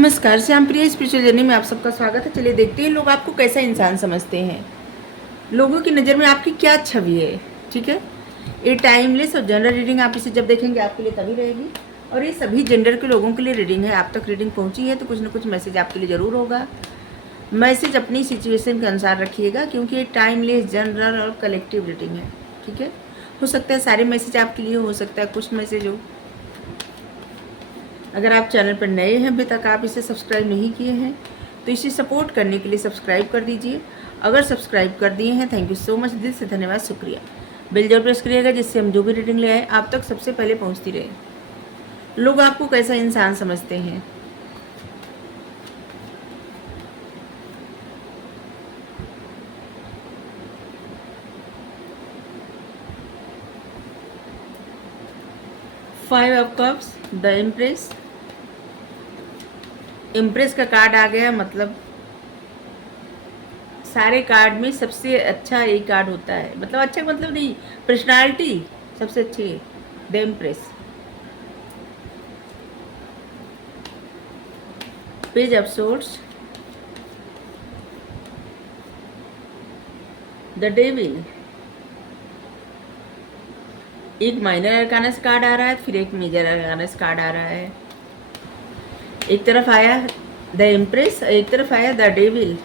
नमस्कार, श्याम प्रिय spiritual journey में आप सबका स्वागत है। चलिए देखते हैं लोग आपको कैसा इंसान समझते हैं। लोगों की नज़र में आपकी क्या छवि है। ठीक है, ये टाइमलेस और जनरल रीडिंग आप इसे जब देखेंगे आपके लिए तभी रहेगी, और ये सभी जेंडर के लोगों के लिए रीडिंग है। आप तक रीडिंग पहुंची है तो कुछ ना कुछ मैसेज आपके लिए ज़रूर होगा। मैसेज अपनी सिचुएशन के अनुसार रखिएगा, क्योंकि ये टाइमलेस, जनरल और कलेक्टिव रीडिंग है। ठीक है, हो सकता है सारे मैसेज आपके लिए हो सकता है कुछ मैसेज हो। अगर आप चैनल पर नए हैं, अभी तक आप इसे सब्सक्राइब नहीं किए हैं तो इसे सपोर्ट करने के लिए सब्सक्राइब कर दीजिए। अगर सब्सक्राइब कर दिए हैं, थैंक यू सो मच, दिल से धन्यवाद, शुक्रिया। बेल जरूर प्रेस करिएगा, जिससे हम जो भी रीडिंग ले आए आप तक सबसे पहले पहुंचती रहे। लोग आपको कैसा इंसान समझते हैं। Five of cups, the impress. Impress का कार्ड आ गया, मतलब सारे कार्ड में सबसे अच्छा यही कार्ड होता है। मतलब अच्छा मतलब नहीं, पर्सनालिटी सबसे अच्छी है, the impress. Page of source, the devil. एक माइनर अरकानस कार्ड आ रहा है, फिर एक मेजर अरकानस कार्ड आ रहा है। एक तरफ आया द इम्प्रेस, एक तरफ आया द डेविल।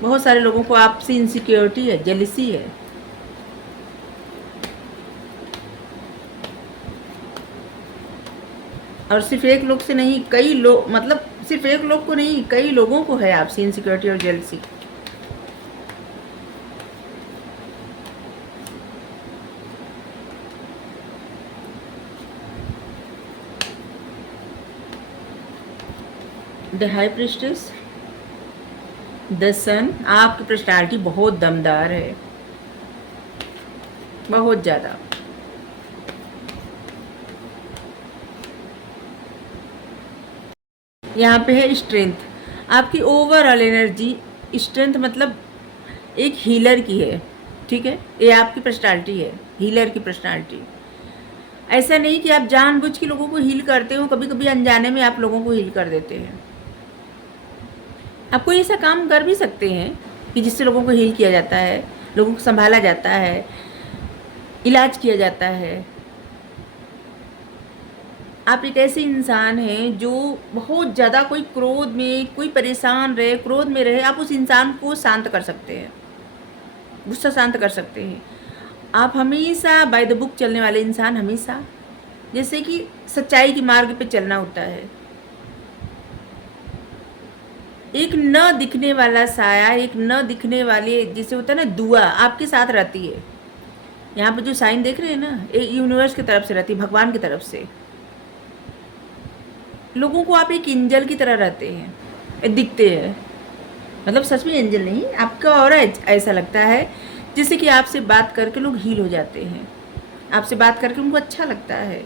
बहुत सारे लोगों को आपसे इनसिक्योरिटी है, जेलिसी है। और सिर्फ एक लोग से नहीं, कई लोग, मतलब सिर्फ एक लोग को नहीं, कई लोगों को है आपसे इनसिक्योरिटी और jealousy. The high priestess, the sun. आपकी पर्सनालिटी बहुत दमदार है, बहुत ज़्यादा। यहाँ पे है स्ट्रेंथ। आपकी ओवरऑल एनर्जी, स्ट्रेंथ मतलब एक हीलर की है। ठीक है, ये आपकी पर्सनालिटी है, हीलर की पर्सनालिटी। ऐसा नहीं कि आप जानबूझ के लोगों को हील करते हो, कभी कभी अनजाने में आप लोगों को हील कर देते हैं। आप कोई ऐसा काम कर भी सकते हैं कि जिससे लोगों को हील किया जाता है, लोगों को संभाला जाता है, इलाज किया जाता है। आप एक ऐसे इंसान हैं जो बहुत ज़्यादा, कोई क्रोध में, कोई परेशान रहे, क्रोध में रहे, आप उस इंसान को शांत कर सकते हैं, गुस्सा शांत कर सकते हैं। आप हमेशा बाय द बुक चलने वाले इंसान, हमेशा जैसे कि सच्चाई के मार्ग पे चलना होता है। एक न दिखने वाला साया, एक न दिखने वाले, जैसे होता है ना, दुआ आपके साथ रहती है। यहाँ पे जो साइन देख रहे हैं ना, ये यूनिवर्स की तरफ से रहती है, भगवान की तरफ से। लोगों को आप एक एंजल की तरह रहते हैं, दिखते हैं। मतलब सच में एंजल नहीं, आपका ऑरा ऐसा लगता है जैसे कि आपसे बात करके लोग हील हो जाते हैं, आपसे बात करके उनको अच्छा लगता है।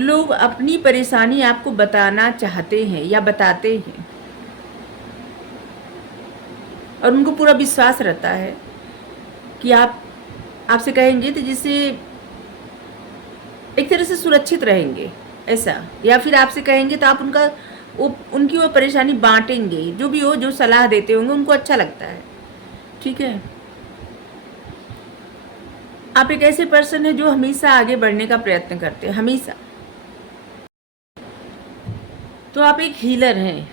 लोग अपनी परेशानी आपको बताना चाहते हैं या बताते हैं, और उनको पूरा विश्वास रहता है कि आप आपसे कहेंगे तो जिससे एक तरह से सुरक्षित रहेंगे, ऐसा। या फिर आपसे कहेंगे तो आप उनकी वो परेशानी बांटेंगे, जो भी हो, जो सलाह देते होंगे उनको अच्छा लगता है। ठीक है, आप एक ऐसे पर्सन है जो हमेशा आगे बढ़ने का प्रयत्न करते हैं, हमेशा। तो आप एक हीलर हैं।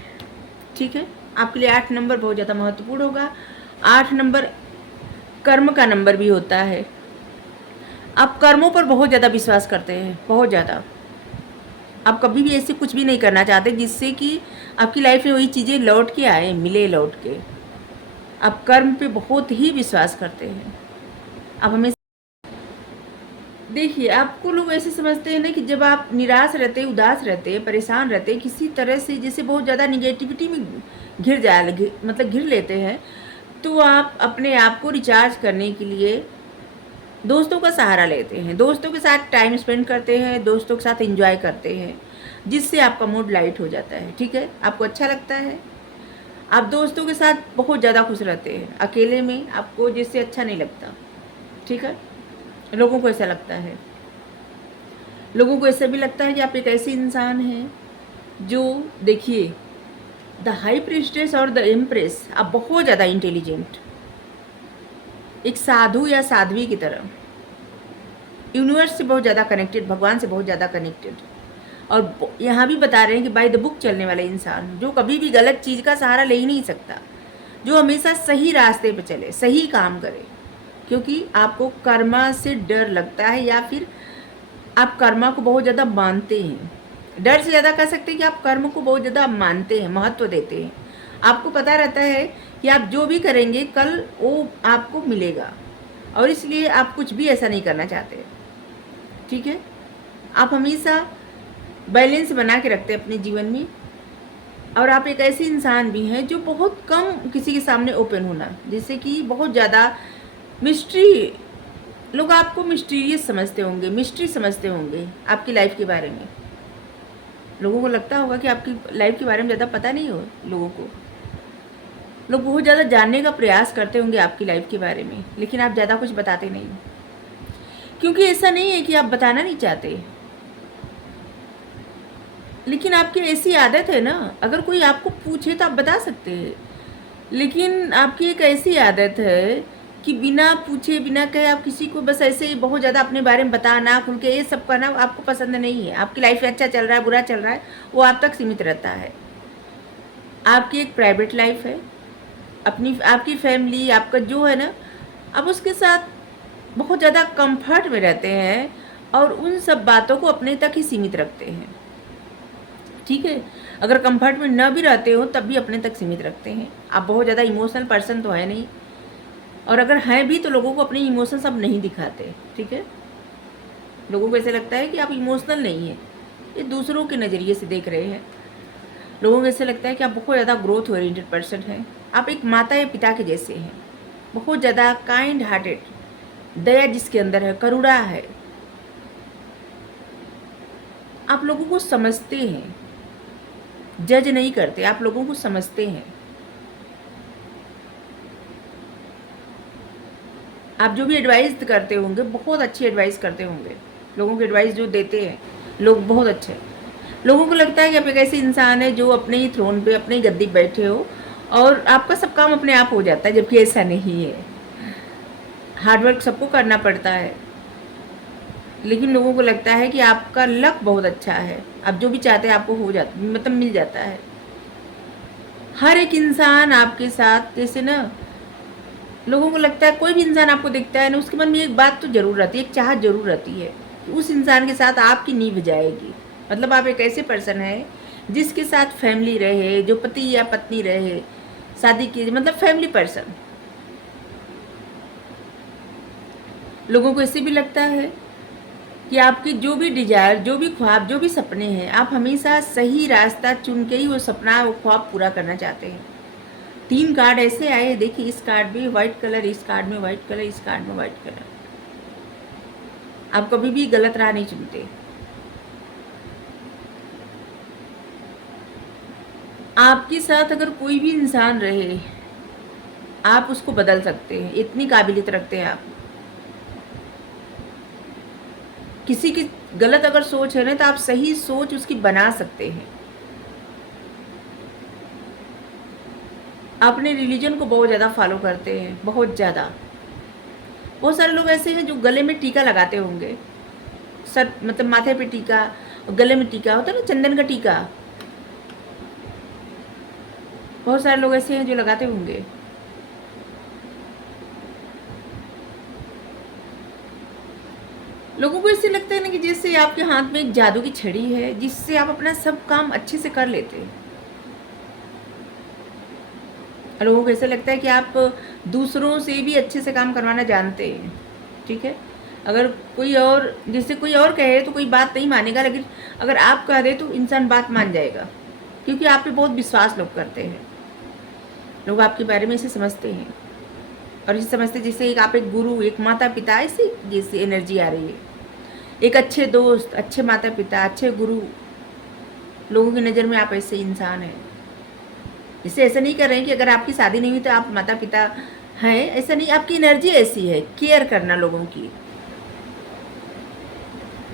ठीक है, आपके लिए 8 नंबर बहुत ज़्यादा महत्वपूर्ण होगा। 8 नंबर कर्म का नंबर भी होता है। आप कर्मों पर बहुत ज़्यादा विश्वास करते हैं, बहुत ज़्यादा। आप कभी भी ऐसे कुछ भी नहीं करना चाहते जिससे कि आपकी लाइफ में वही चीज़ें लौट के आए, मिले लौट के। आप कर्म पे बहुत ही विश्वास करते हैं। आप हमें देखिए, आपको लोग ऐसे समझते हैं ना कि जब आप निराश रहते हैं, उदास रहते हैं, परेशान रहते हैं, किसी तरह से जैसे बहुत ज़्यादा निगेटिविटी में मतलब घिर लेते हैं, तो आप अपने आप को रिचार्ज करने के लिए दोस्तों का सहारा लेते हैं, दोस्तों के साथ टाइम स्पेंड करते हैं, दोस्तों के साथ एंजॉय करते हैं, जिससे आपका मूड लाइट हो जाता है। ठीक है, आपको अच्छा लगता है, आप दोस्तों के साथ बहुत ज़्यादा खुश रहते हैं। अकेले में आपको जिससे अच्छा नहीं लगता। ठीक है, लोगों को ऐसा लगता है। लोगों को ऐसा भी लगता है कि आप एक ऐसे इंसान हैं जो देखिए, द हाई प्रीस्टेस और द एम्प्रेस अब बहुत ज़्यादा इंटेलिजेंट, एक साधु या साध्वी की तरह, यूनिवर्स से बहुत ज़्यादा कनेक्टेड, भगवान से बहुत ज़्यादा कनेक्टेड। और यहाँ भी बता रहे हैं कि बाय द बुक चलने वाला इंसान जो कभी भी गलत चीज़ का सहारा ले ही नहीं सकता, जो हमेशा सही रास्ते पे चले, सही काम करे, क्योंकि आपको कर्मा से डर लगता है या फिर आप कर्मा को बहुत ज़्यादा मानते हैं। डर से ज़्यादा कह सकते हैं कि आप कर्म को बहुत ज़्यादा मानते हैं, महत्व देते हैं। आपको पता रहता है कि आप जो भी करेंगे कल वो आपको मिलेगा, और इसलिए आप कुछ भी ऐसा नहीं करना चाहते। ठीक है, आप हमेशा बैलेंस बना के रखते हैं अपने जीवन में। और आप एक ऐसे इंसान भी हैं जो बहुत कम किसी के सामने ओपन होना, जैसे कि बहुत ज़्यादा मिस्ट्री, लोग आपको मिस्टीरियस समझते होंगे, मिस्ट्री समझते होंगे आपकी लाइफ के बारे में। लोगों को लगता होगा कि आपकी लाइफ के बारे में ज़्यादा पता नहीं हो लोगों को। लोग बहुत ज़्यादा जानने का प्रयास करते होंगे आपकी लाइफ के बारे में, लेकिन आप ज़्यादा कुछ बताते नहीं, क्योंकि ऐसा नहीं है कि आप बताना नहीं चाहते, लेकिन आपकी ऐसी आदत है ना, अगर कोई आपको पूछे तो आप बता सकते हैं, लेकिन आपकी एक ऐसी आदत है कि बिना पूछे बिना कहे आप किसी को बस ऐसे ही बहुत ज़्यादा अपने बारे में बताना, खुल के ये सब करना आपको पसंद नहीं है। आपकी लाइफ में अच्छा चल रहा है, बुरा चल रहा है, वो आप तक सीमित रहता है। आपकी एक प्राइवेट लाइफ है, अपनी आपकी फैमिली, आपका जो है ना, आप उसके साथ बहुत ज़्यादा कंफर्ट में रहते हैं और उन सब बातों को अपने तक ही सीमित रखते हैं। ठीक है, अगर कंफर्ट में न भी रहते हो तब भी अपने तक सीमित रखते हैं। आप बहुत ज़्यादा इमोशनल पर्सन तो है नहीं, और अगर हैं भी तो लोगों को अपने इमोशंस अब नहीं दिखाते। ठीक है, लोगों को ऐसे लगता है कि आप इमोशनल नहीं हैं, ये दूसरों के नज़रिए से देख रहे हैं। लोगों को ऐसे लगता है कि आप बहुत ज़्यादा ग्रोथ ओरिएंटेड पर्सन हैं, आप एक माता या पिता के जैसे हैं, बहुत ज़्यादा काइंड हार्टेड, दया जिसके अंदर है, करुणा है। आप लोगों को समझते हैं, जज नहीं करते, आप लोगों को समझते हैं। आप जो भी एडवाइस करते होंगे बहुत अच्छी एडवाइस करते होंगे, लोगों को एडवाइस जो देते हैं लोग बहुत अच्छे। लोगों को लगता है कि आप एक ऐसे इंसान है जो अपने ही थ्रोन पे, अपने ही गद्दी पे बैठे हो और आपका सब काम अपने आप हो जाता है, जबकि ऐसा नहीं है। हार्डवर्क सबको करना पड़ता है, लेकिन लोगों को लगता है कि आपका लक बहुत अच्छा है, आप जो भी चाहते हैं आपको हो जाता, मतलब मिल जाता है। हर एक इंसान आपके साथ, जैसे ना लोगों को लगता है, कोई भी इंसान आपको दिखता है ना, उसके मन में एक बात तो जरूर रहती है, एक चाहत जरूर रहती है कि उस इंसान के साथ आपकी नींव जाएगी। मतलब आप एक ऐसे पर्सन है जिसके साथ फैमिली रहे, जो पति या पत्नी रहे, शादी की, मतलब फैमिली पर्सन। लोगों को ऐसे भी लगता है कि आपकी जो भी डिजायर, जो भी ख्वाब, जो भी सपने हैं, आप हमेशा सही रास्ता चुन के ही वो सपना, वो ख्वाब पूरा करना चाहते हैं। 3 कार्ड ऐसे आए, देखिए इस कार्ड में व्हाइट कलर, इस कार्ड में व्हाइट कलर, इस कार्ड में व्हाइट कलर। आप कभी भी गलत राह नहीं चुनते। आपके साथ अगर कोई भी इंसान रहे, आप उसको बदल सकते हैं, इतनी काबिलियत रखते हैं आप। किसी की गलत अगर सोच है ना, तो आप सही सोच उसकी बना सकते हैं। अपने रिलीजन को बहुत ज़्यादा फॉलो करते हैं, बहुत ज़्यादा। बहुत सारे लोग ऐसे हैं जो गले में टीका लगाते होंगे, सर मतलब माथे पे टीका, गले में टीका होता है ना, चंदन का टीका। बहुत सारे लोग ऐसे हैं जो लगाते होंगे। लोगों को इससे लगता है ना कि जैसे आपके हाथ में एक जादू की छड़ी है जिससे आप अपना सब काम अच्छे से कर लेते हैं। लोगों को ऐसा लगता है कि आप दूसरों से भी अच्छे से काम करवाना जानते हैं। ठीक है, अगर कोई और, जैसे कोई और कहे तो कोई बात नहीं मानेगा, लेकिन अगर आप कह दे तो इंसान बात मान जाएगा, क्योंकि आप पे बहुत विश्वास लोग करते हैं। लोग आपके बारे में इसे समझते हैं, और इसे समझते जैसे एक आप एक गुरु, एक माता पिता, ऐसी जैसी एनर्जी आ रही है। एक अच्छे दोस्त, अच्छे माता पिता, अच्छे गुरु। लोगों की नज़र में आप ऐसे इंसान हैं। इसे ऐसा नहीं कर रहे हैं कि अगर आपकी शादी नहीं हुई तो आप माता पिता हैं, ऐसा नहीं। आपकी एनर्जी ऐसी है, केयर करना लोगों की।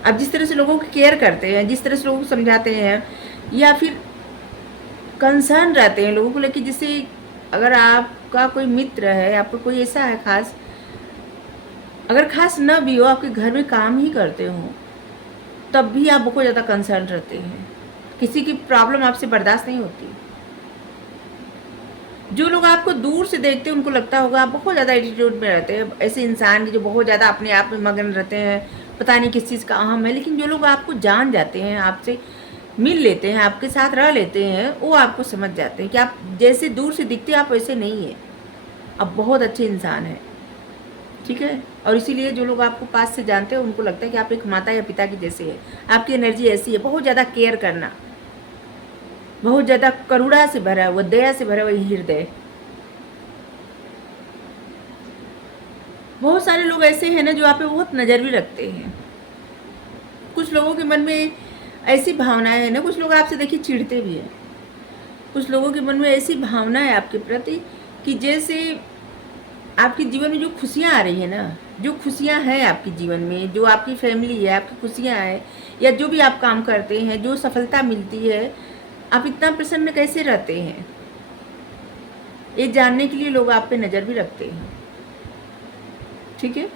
आप जिस तरह से लोगों की केयर करते हैं, जिस तरह से लोगों को समझाते हैं या फिर कंसर्न रहते हैं लोगों को लेकर। जैसे अगर आपका कोई मित्र है, आपका कोई ऐसा है खास, अगर खास न भी हो, आपके घर में काम ही करते हो, तब भी आप बहुत ज़्यादा कंसर्न रहते हैं। किसी की प्रॉब्लम आपसे बर्दाश्त नहीं होती। जो लोग आपको दूर से देखते हैं उनको लगता होगा आप बहुत ज़्यादा एटीट्यूड में रहते हैं, ऐसे इंसान की जो बहुत ज़्यादा अपने आप में मगन रहते हैं, पता नहीं किस चीज़ का अहम है। लेकिन जो लोग आपको जान जाते हैं, आपसे मिल लेते हैं, आपके साथ रह लेते हैं, वो आपको समझ जाते हैं कि आप जैसे दूर से दिखते आप वैसे नहीं है, आप बहुत अच्छे इंसान हैं। ठीक है। और इसीलिए जो लोग आपको पास से जानते हैं उनको लगता है कि आप एक माता या पिता की जैसे है। आपकी एनर्जी ऐसी है, बहुत ज़्यादा केयर करना, बहुत ज़्यादा करुणा से भरा हुआ, दया से भरा हुआ हृदय। बहुत सारे लोग ऐसे हैं ना जो आप पे बहुत नज़र भी रखते हैं। कुछ लोगों के मन में ऐसी भावनाएं हैं ना, कुछ लोग आपसे देखिए चिढ़ते भी हैं। कुछ लोगों के मन में ऐसी भावना है आपके प्रति कि जैसे आपके जीवन में जो खुशियाँ आ रही है ना, जो खुशियाँ हैं आपके जीवन में, जो आपकी फैमिली है, आपकी खुशियाँ हैं, या जो भी आप काम करते हैं, जो सफलता मिलती है, आप इतना प्रसन्न कैसे रहते हैं, ये जानने के लिए लोग आप पे नज़र भी रखते हैं। ठीक है।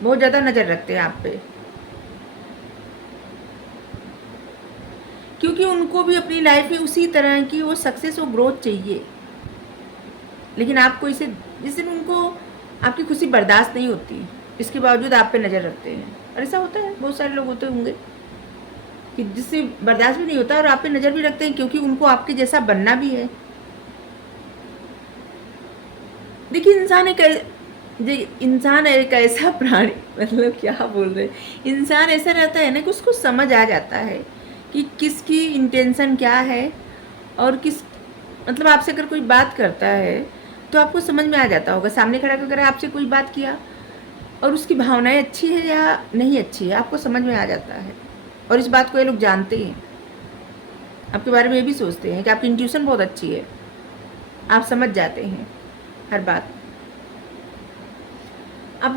बहुत ज़्यादा नज़र रखते हैं आप पे, क्योंकि उनको भी अपनी लाइफ में उसी तरह की वो सक्सेस और ग्रोथ चाहिए। लेकिन आपको इसे, जिस दिन उनको आपकी खुशी बर्दाश्त नहीं होती, इसके बावजूद आप पे नज़र रखते हैं। और ऐसा होता है, बहुत सारे लोग होते होंगे कि जिससे बर्दाश्त भी नहीं होता और आप पे नज़र भी रखते हैं, क्योंकि उनको आपके जैसा बनना भी है। देखिए, इंसान एक ऐसा प्राणी, मतलब क्या बोल रहे, इंसान ऐसा रहता है ना कि उसको समझ आ जाता है कि किसकी इंटेंशन क्या है, और किस, मतलब आपसे अगर कोई बात करता है तो आपको समझ में आ जाता होगा। सामने खड़ा कर आपसे कोई बात किया और उसकी भावनाएं अच्छी है या नहीं अच्छी है, आपको समझ में आ जाता है। और इस बात को ये लोग जानते हैं, आपके बारे में ये भी सोचते हैं कि आपकी इंट्यूशन बहुत अच्छी है, आप समझ जाते हैं हर बात। आप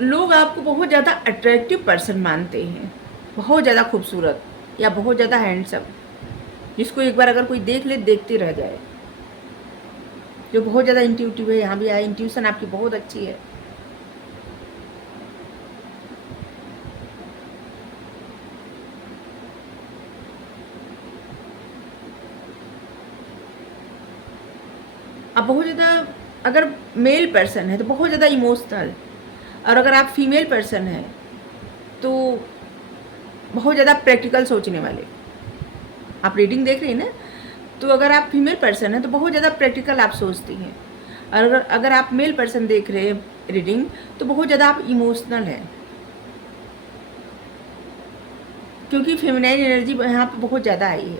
लोग आपको बहुत ज़्यादा अट्रैक्टिव पर्सन मानते हैं, बहुत ज़्यादा खूबसूरत या बहुत ज़्यादा हैंडसम, जिसको एक बार अगर कोई देख ले देखते रह जाए, जो बहुत ज़्यादा इंट्यूटिव है। यहाँ भी आया, इंट्यूशन आपकी बहुत अच्छी है। आप बहुत ज़्यादा, अगर मेल पर्सन है तो बहुत ज़्यादा इमोशनल, और अगर आप फीमेल पर्सन हैं तो बहुत ज़्यादा प्रैक्टिकल सोचने वाले। आप रीडिंग देख रही हैं ना, तो अगर आप फीमेल पर्सन हैं तो बहुत ज़्यादा प्रैक्टिकल आप सोचती हैं, और अगर आप मेल पर्सन देख रहे हैं रीडिंग, तो बहुत ज़्यादा आप इमोशनल हैं, क्योंकि फेमिनाइन एनर्जी यहाँ पे बहुत ज़्यादा आई है।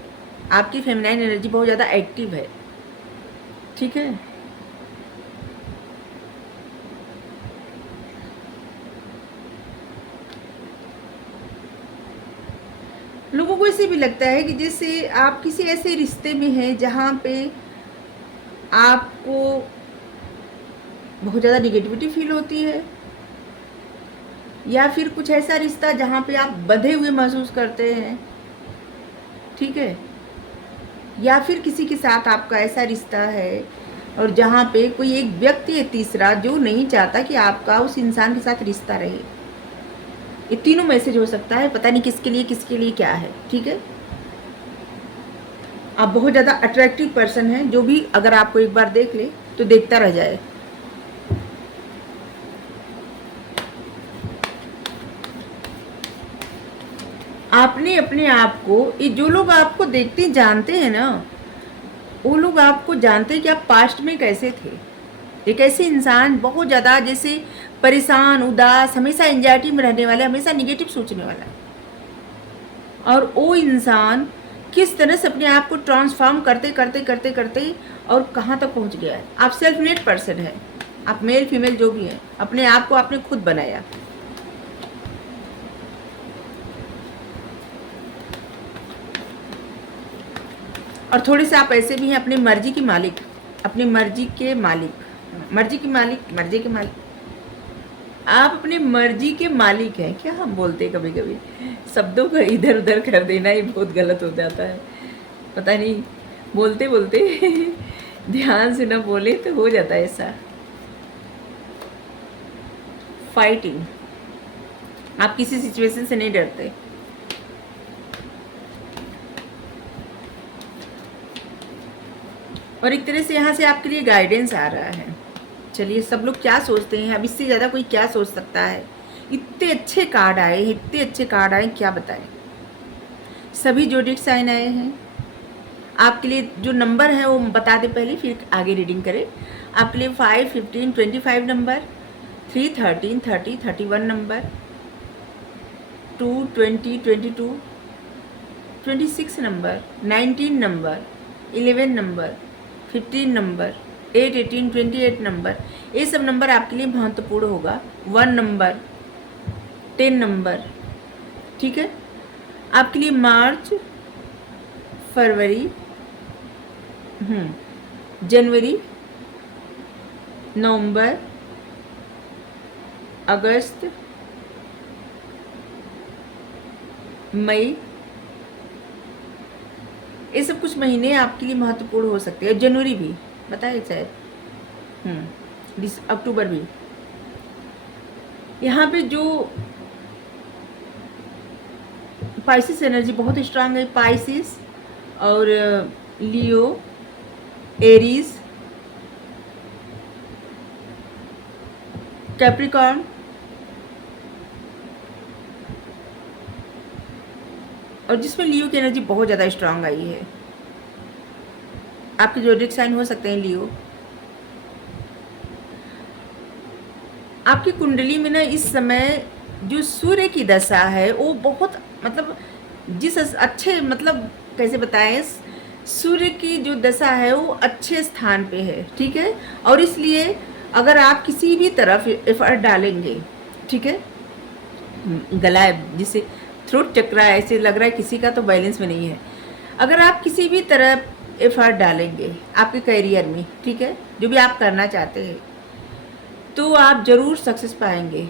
आपकी फेमिनाइन एनर्जी बहुत ज़्यादा एक्टिव है। ठीक है। लोगों को ऐसे भी लगता है कि जैसे आप किसी ऐसे रिश्ते में हैं जहाँ पे आपको बहुत ज़्यादा निगेटिविटी फील होती है, या फिर कुछ ऐसा रिश्ता जहाँ पे आप बंधे हुए महसूस करते हैं। ठीक है। या फिर किसी के साथ आपका ऐसा रिश्ता है और जहाँ पे कोई एक व्यक्ति है तीसरा जो नहीं चाहता कि आपका उस इंसान के साथ रिश्ता रहे। ये तीनों मैसेज हो सकता है, पता नहीं किसके लिए क्या है। ठीक है। आप बहुत ज़्यादा अट्रैक्टिव पर्सन हैं, जो भी अगर आपको एक बार देख ले तो देखता रह जाए। आपने अपने आप को, ये जो लोग आपको देखते जानते हैं ना, वो लोग आपको जानते हैं कि आप पास्ट में कैसे थे। एक ऐसे इंसान बहुत ज़्यादा जैसे परेशान, उदास, हमेशा एंजाइटी में रहने वाला, हमेशा निगेटिव सोचने वाला, और वो इंसान किस तरह से अपने आप को ट्रांसफॉर्म करते करते करते करते और कहाँ तक पहुँच गया है। आप सेल्फ मेड पर्सन है, आप मेल फीमेल जो भी हैं, अपने आप को आपने खुद बनाया। और थोड़े से आप ऐसे भी हैं अपनी मर्जी की मालिक, अपनी मर्जी के मालिक, मर्जी के मालिक। आप अपनी मर्जी के मालिक हैं। क्या हम बोलते हैं कभी कभी, शब्दों को इधर उधर कर देना ही बहुत गलत हो जाता है। पता नहीं, बोलते बोलते ध्यान से ना बोले तो हो जाता है ऐसा। फाइटिंग, आप किसी सिचुएशन से नहीं डरते। और एक तरह से यहाँ से आपके लिए गाइडेंस आ रहा है। चलिए, सब लोग क्या सोचते हैं, अब इससे ज़्यादा कोई क्या सोच सकता है। इतने अच्छे कार्ड आए, इतने अच्छे कार्ड आए, क्या बताएं। सभी जोडिक साइन आए हैं। आपके लिए जो नंबर है वो बता दें पहले, फिर आगे रीडिंग करें। आपके लिए 5, 15, 25 number, 3, 13, 30, 31 number, 2, 20, 22, 26 number, 19 number, 11 number, 15 number, 8, 18, 28 number. ये सब नंबर आपके लिए महत्वपूर्ण होगा। 1 नंबर, 10 नंबर, ठीक है। आपके लिए मार्च, फरवरी, जनवरी, नवंबर, अगस्त, मई, ये सब कुछ महीने आपके लिए महत्वपूर्ण हो सकते हैं। जनवरी भी बताए शायद, अक्टूबर भी। यहाँ पे जो पाइसिस एनर्जी बहुत स्ट्रांग है। पाइसिस और लियो, एरीज, कैप्रिकॉर्न, और जिसमें लियो की एनर्जी बहुत ज़्यादा स्ट्रांग आई है। आपके ज़ोडिएक साइन हो सकते हैं लियो। आपकी कुंडली में ना इस समय जो सूर्य की दशा है वो बहुत, मतलब जिस अच्छे, मतलब कैसे बताएं, सूर्य की जो दशा है वो अच्छे स्थान पे है, ठीक है। और इसलिए अगर आप किसी भी तरफ एफर्ट डालेंगे, ठीक है, गला है जिसे थ्रोट चक्रा है, ऐसे लग रहा है किसी का तो बैलेंस में नहीं है। अगर आप किसी भी तरफ एफर्ट डालेंगे आपके करियर में, ठीक है, जो भी आप करना चाहते हैं, तो आप ज़रूर सक्सेस पाएंगे।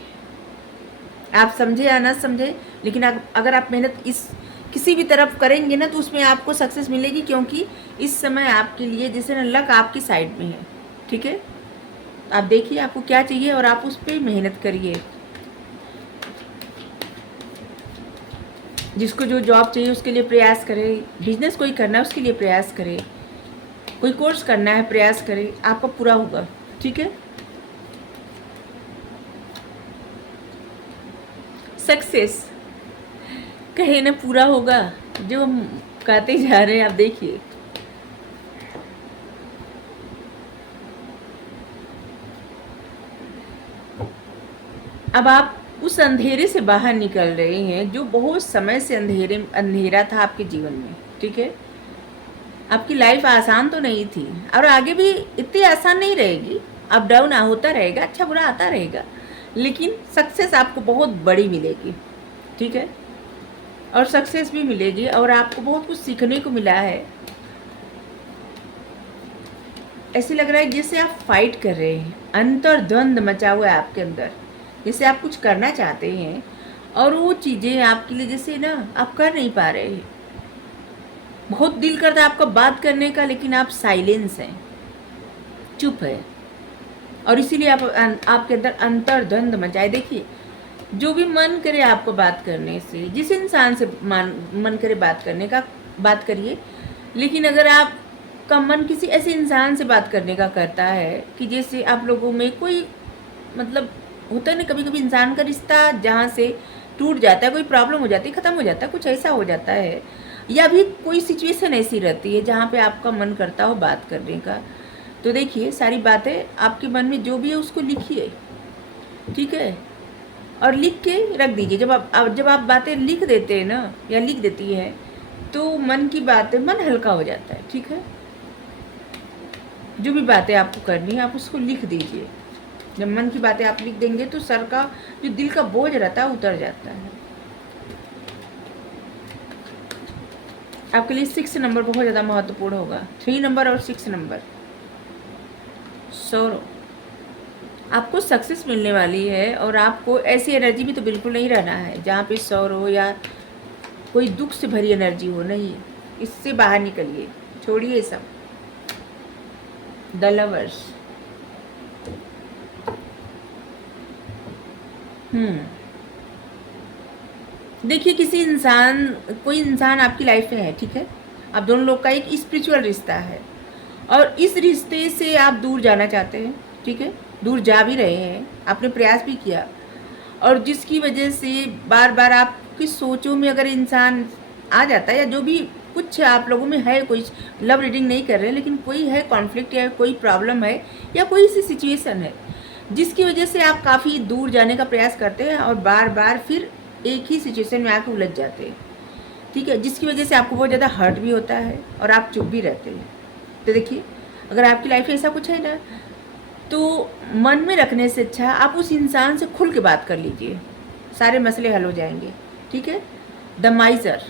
आप समझे या ना समझे, लेकिन अगर आप मेहनत इस किसी भी तरफ करेंगे ना तो उसमें आपको सक्सेस मिलेगी, क्योंकि इस समय आपके लिए जैसे ना लक आपकी साइड में है, ठीक है। आप देखिए आपको क्या चाहिए और आप उस पर मेहनत करिए। जिसको जो जॉब चाहिए उसके लिए प्रयास करें, बिजनेस कोई करना है उसके लिए प्रयास करें, कोई कोर्स करना है प्रयास करें, आपका पूरा होगा, ठीक है। सक्सेस कहे ना पूरा होगा, जो हम कहते जा रहे हैं। आप देखिए, अब आप उस अंधेरे से बाहर निकल रहे हैं जो बहुत समय से अंधेरा था आपके जीवन में, ठीक है। आपकी लाइफ आसान तो नहीं थी और आगे भी इतनी आसान नहीं रहेगी। अप डाउन होता रहेगा, अच्छा बुरा आता रहेगा, लेकिन सक्सेस आपको बहुत बड़ी मिलेगी, ठीक है। और सक्सेस भी मिलेगी और आपको बहुत कुछ सीखने को मिला है। ऐसे लग रहा है जैसे आप फाइट कर रहे हैं, अंतर्द्वंद मचा हुआ है आपके अंदर, जैसे आप कुछ करना चाहते हैं और वो चीज़ें आपके लिए जैसे ना आप कर नहीं पा रहे हैं। बहुत दिल करता है आपका बात करने का, लेकिन आप साइलेंस हैं, चुप है, और इसीलिए आपके अंदर अंतर्द्वंद मचाए। देखिए, जो भी मन करे आपको बात करने से, जिस इंसान से मन करे बात करने का, बात करिए। लेकिन अगर आपका मन किसी ऐसे इंसान से बात करने का करता है कि जैसे आप लोगों में कोई, मतलब होता है ना कभी कभी इंसान का रिश्ता जहाँ से टूट जाता है, कोई प्रॉब्लम हो जाती है, ख़त्म हो जाता है, कुछ ऐसा हो जाता है, या भी कोई सिचुएशन ऐसी रहती है जहाँ पे आपका मन करता हो बात करने का, तो देखिए सारी बातें आपके मन में जो भी है उसको लिखिए, ठीक है, और लिख के रख दीजिए। जब आप बातें लिख देते हैं ना, या लिख देती है, तो मन की बातें, मन हल्का हो जाता है, ठीक है। जो भी बातें आपको करनी है आप उसको लिख दीजिए। जब मन की बातें आप लिख देंगे तो सर का जो दिल का बोझ रहता है उतर जाता है। आपके लिए 6 नंबर बहुत ज़्यादा महत्वपूर्ण होगा। 3 नंबर और 6 नंबर। सौरो आपको सक्सेस मिलने वाली है और आपको ऐसी एनर्जी में तो बिल्कुल नहीं रहना है जहाँ पे शौर हो या कोई दुख से भरी एनर्जी हो, नहीं। इससे बाहर निकलिए, छोड़िए सब। The lovers. देखिए, कोई इंसान आपकी लाइफ में है, ठीक है। आप दोनों लोग का एक स्पिरिचुअल रिश्ता है और इस रिश्ते से आप दूर जाना चाहते हैं, ठीक है। दूर जा भी रहे हैं, आपने प्रयास भी किया, और जिसकी वजह से बार बार आपकी सोचों में अगर इंसान आ जाता है या जो भी कुछ आप लोगों में है, कोई लव रीडिंग नहीं कर रहे, लेकिन कोई है कॉन्फ्लिक्ट या कोई प्रॉब्लम है या कोई सी सिचुएशन है जिसकी वजह से आप काफ़ी दूर जाने का प्रयास करते हैं और बार बार फिर एक ही सिचुएशन में आके उलझ जाते हैं, ठीक है। जिसकी वजह से आपको बहुत ज़्यादा हर्ट भी होता है और आप चुप भी रहते हैं। तो देखिए, अगर आपकी लाइफ में ऐसा कुछ है ना, तो मन में रखने से अच्छा आप उस इंसान से खुल के बात कर लीजिए, सारे मसले हल हो जाएंगे, ठीक है। द माइजर।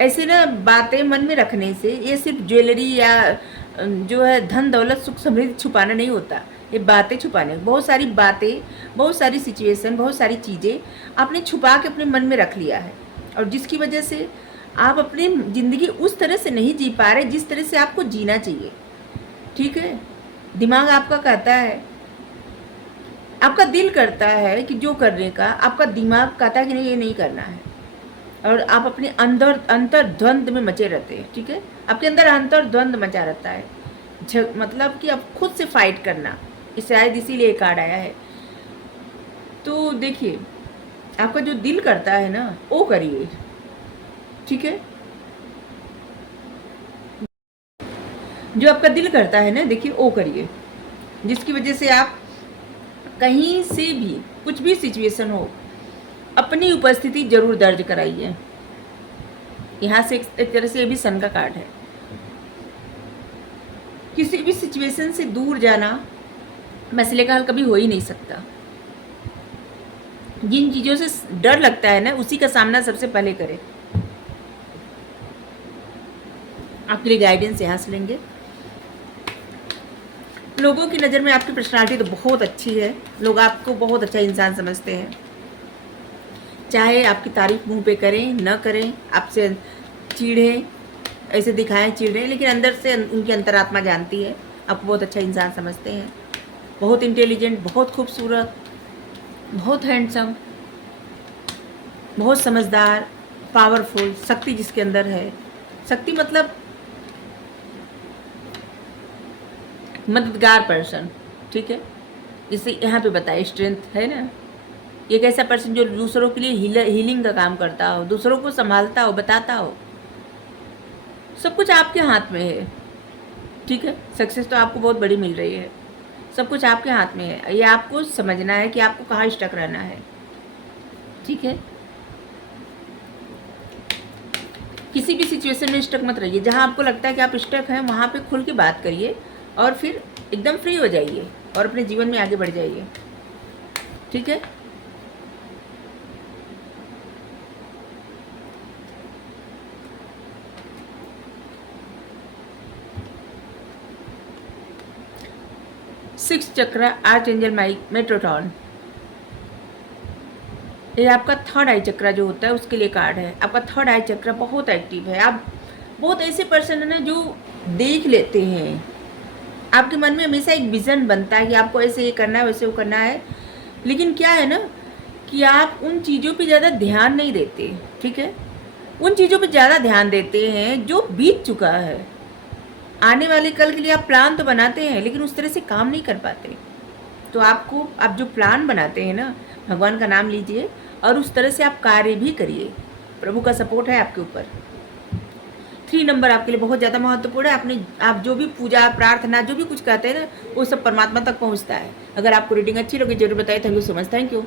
ऐसे ना बातें मन में रखने से ये सिर्फ ज्वेलरी या जो है धन दौलत सुख समृद्धि छुपाना नहीं होता, ये बातें छुपाने, बहुत सारी बातें, बहुत सारी सिचुएशन, बहुत सारी चीज़ें आपने छुपा के अपने मन में रख लिया है और जिसकी वजह से आप अपनी ज़िंदगी उस तरह से नहीं जी पा रहे जिस तरह से आपको जीना चाहिए, ठीक है। दिमाग आपका कहता है, आपका दिल करता है कि जो करने का, आपका दिमाग कहता है कि नहीं ये नहीं करना है, और आप अपने अंदर अंतर्द्वंद में मचे रहते हैं, ठीक है। आपके अंदर अंतर्द्वंद मचा रहता है, मतलब कि आप खुद से फाइट करना, शायद इसीलिए कार्ड आया है। तो देखिए, आपका जो दिल करता है ना वो करिए, ठीक है। जो आपका दिल करता है ना, देखिए वो करिए, जिसकी वजह से आप कहीं से भी कुछ भी सिचुएशन हो अपनी उपस्थिति जरूर दर्ज कराइए। यहाँ से एक तरह से ये भी सन का कार्ड है। किसी भी सिचुएशन से दूर जाना मसले का हल कभी हो ही नहीं सकता। जिन चीज़ों से डर लगता है ना, उसी का सामना सबसे पहले करें। आपके लिए गाइडेंस यहाँ से लेंगे। लोगों की नज़र में आपकी पर्सनालिटी तो बहुत अच्छी है, लोग आपको बहुत अच्छा इंसान समझते हैं, चाहे आपकी तारीफ मुंह पे करें न करें, आपसे चिढ़ें, ऐसे दिखाएं चिढ़ें, लेकिन अंदर से उनकी अंतरात्मा जानती है आपको बहुत अच्छा इंसान समझते हैं। बहुत इंटेलिजेंट, बहुत खूबसूरत, बहुत हैंडसम, बहुत समझदार, पावरफुल, शक्ति जिसके अंदर है। शक्ति मतलब मददगार पर्सन, ठीक है। जैसे यहाँ पे बताए स्ट्रेंथ है ना, एक ऐसा पर्सन जो दूसरों के लिए हीलिंग का काम करता हो, दूसरों को संभालता हो, बताता हो। सब कुछ आपके हाथ में है, ठीक है। सक्सेस तो आपको बहुत बड़ी मिल रही है, सब कुछ आपके हाथ में है। ये आपको समझना है कि आपको कहाँ स्टक रहना है, ठीक है। किसी भी सिचुएशन में स्टक मत रहिए। जहाँ आपको लगता है कि आप स्टक हैं वहाँ पे खुल के बात करिए और फिर एकदम फ्री हो जाइए और अपने जीवन में आगे बढ़ जाइए, ठीक है। सिक्स चक्र आर्च एंजल माइक मेट्रोटॉन। ये आपका थर्ड आई चक्र जो होता है उसके लिए कार्ड है। आपका थर्ड आई चक्र बहुत एक्टिव है। आप बहुत ऐसे पर्सन है ना जो देख लेते हैं, आपके मन में हमेशा एक विज़न बनता है कि आपको ऐसे ये करना है, वैसे वो करना है, लेकिन क्या है ना कि आप उन चीज़ों पे ज़्यादा ध्यान नहीं देते, ठीक है। उन चीज़ों पे ज़्यादा ध्यान देते हैं जो बीत चुका है। आने वाले कल के लिए आप प्लान तो बनाते हैं लेकिन उस तरह से काम नहीं कर पाते। तो आप जो प्लान बनाते हैं ना, भगवान का नाम लीजिए और उस तरह से आप कार्य भी करिए। प्रभु का सपोर्ट है आपके ऊपर। 3 नंबर आपके लिए बहुत ज़्यादा महत्वपूर्ण है। आप जो भी पूजा प्रार्थना जो भी कुछ कहते हैं ना, वो सब परमात्मा तक पहुंचता है। अगर आपको रीडिंग अच्छी लगी जरूर बताइए। Thank you so much. Thank you.